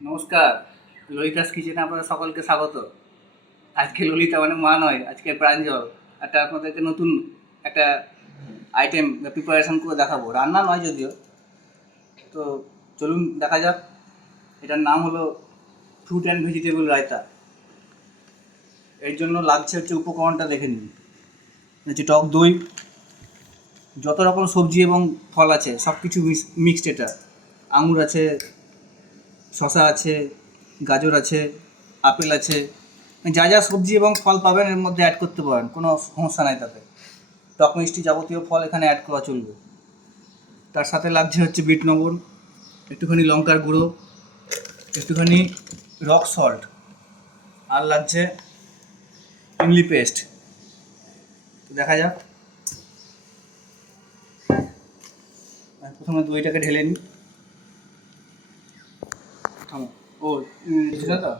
নমস্কার, ললিতাস কিচেনে আপনাদের সকলকে স্বাগত। আজকে ললিতা মানে মা নয়, আজকে প্রাঞ্জল। একটা আপনাদেরকে নতুন একটা আইটেম প্রিপারেশন করে দেখাবো। রান্না নয় যদিও। তো চলুন দেখা যাক। এটার নাম হলো ফ্রুট অ্যান্ড ভেজিটেবল রায়তা। এর জন্য লাগছে হচ্ছে উপকরণটা দেখে নিন। হচ্ছে টক দই। যত রকম সবজি এবং ফল আছে সব কিছু মিক্সড এটা। আঙুর আছে শশা আছে, গাজর আছে, আপেল আছে। যা যা সবজি এবং ফল পাবেন, এর মধ্যে অ্যাড করতে পারেন, কোনো সমস্যা নাই তাতে। টক মিষ্টি যাবতীয় ফল এখানে অ্যাড করা চলবে। তার সাথে লাগছে হচ্ছে বিট লবণ, একটুখানি লঙ্কার গুঁড়ো, একটুখানি রক সল্ট আর লাগছে ইমলি পেস্ট দেখা যাক। প্রথমে দইটাকে ঢেলে নিই। ও তো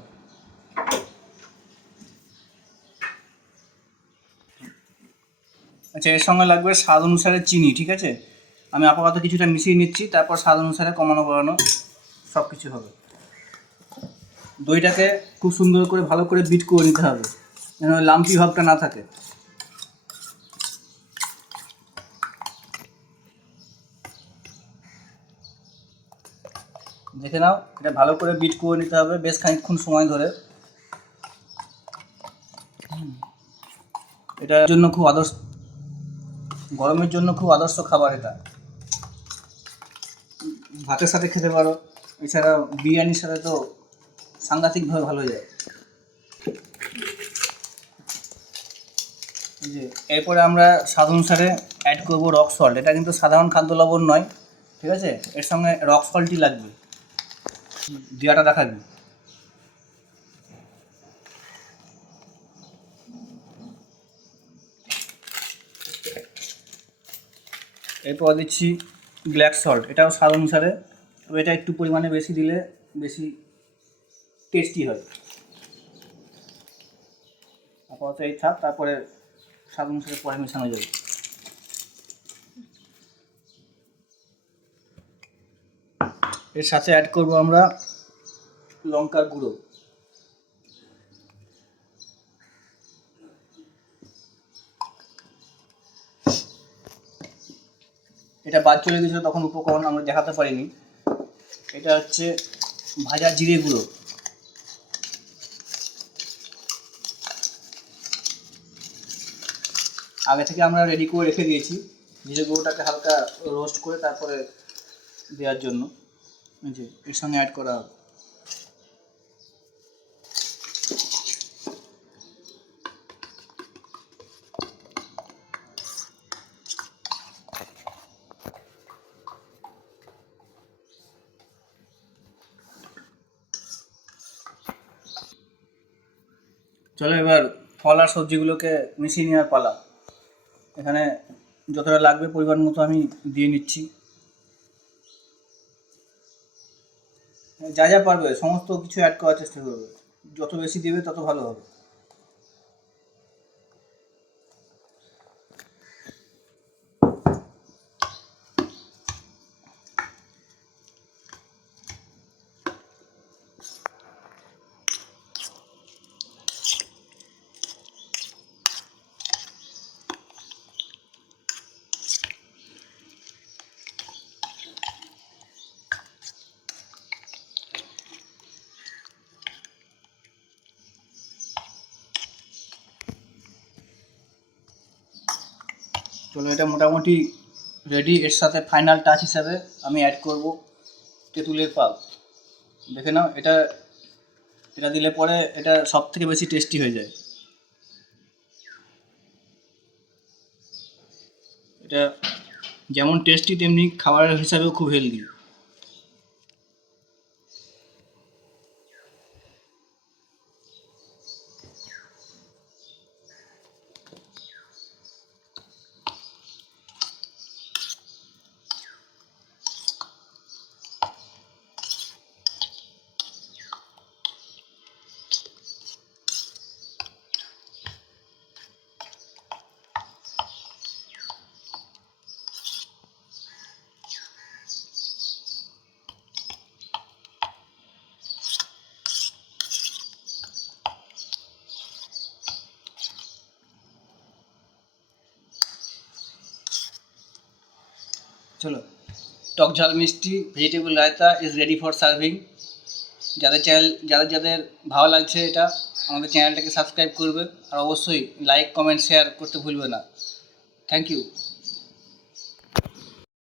আচ্ছা এর সঙ্গে লাগবে স্বাদ অনুসারে চিনি, ঠিক আছে? আমি আপাতত কিছুটা মিশিয়ে নিচ্ছি, তারপর স্বাদ অনুসারে কমানো বাড়ানো সব কিছু হবে। দইটাকে খুব সুন্দর করে ভালো করে বিট করে নিতে হবে, যেন লাম্পি ভাবটা না থাকে। দেখে নাও, এটা ভালো করে বিট করে নিতে হবে বেশ খানিকক্ষণ সময় ধরে। এটার জন্য খুব আদর্শ, গরমের জন্য খুব আদর্শ খাবার এটা। ভাতের সাথে খেতে পারো, এছাড়া বিরিয়ানির সাথে তো সাংঘাতিকভাবে ভালো যায়। যে, এরপরে আমরা স্বাদ অনুসারে অ্যাড করব রক সল্ট এটা কিন্তু সাধারণ খাদ্য লবণ নয়, ঠিক আছে? এর সঙ্গে রক সল্টই লাগবে। দেওয়াটা দেখাবি। এরপর দিচ্ছি ব্ল্যাক সল্ট এটাও স্বাদ অনুসারে এটা একটু পরিমাণে বেশি দিলে বেশি টেস্টি হয়। আপাতত এই থাক, তারপরে স্বাদ অনুসারে পরে মেশানো যাবে। এর সাথে অ্যাড করব আমরা লঙ্কার গুঁড়ো। এটা বাদ চলে গেছিল তখন উপকরণ, আমরা দেখাতে পারিনি। এটা হচ্ছে ভাজা জিরে গুঁড়ো। আগে থেকে আমরা রেডি করে রেখে দিয়েছি। জিরে গুঁড়োটাকে হালকা রোস্ট করে তারপরে দেওয়ার জন্য। যে, এর সঙ্গে অ্যাড করা হবে। চলো এবার ফল আর সবজিগুলোকে মিশিয়ে নেওয়ার পালা। এখানে যতটা লাগবে পরিমাণ মতো আমি দিয়ে নিচ্ছি। যা যা পারবে, সমস্ত কিছু অ্যাড করার চেষ্টা করবে। যত বেশি দেবে, তত ভালো হবে। চলো, এটা মোটামুটি রেডি এর সাথে ফাইনাল টাচ হিসাবে আমি অ্যাড করব তেঁতুলের পাল। দেখে নাও, এটা এটা দিলে পরে এটা সব থেকে বেশি টেস্টি হয়ে যায়। এটা যেমন টেস্টি তেমনি খাবারের হিসাবেও খুব হেলদি চলো, টক ঝাল, মিষ্টি vegetable raita is ready for serving যাদের চ্যানেল যাদের যাদের ভালো লাগছে এটা, আমাদের চ্যানেলটাকে সাবস্ক্রাইব করবে। আর অবশ্যই লাইক কমেন্ট শেয়ার করতে ভুলবে না। Thank you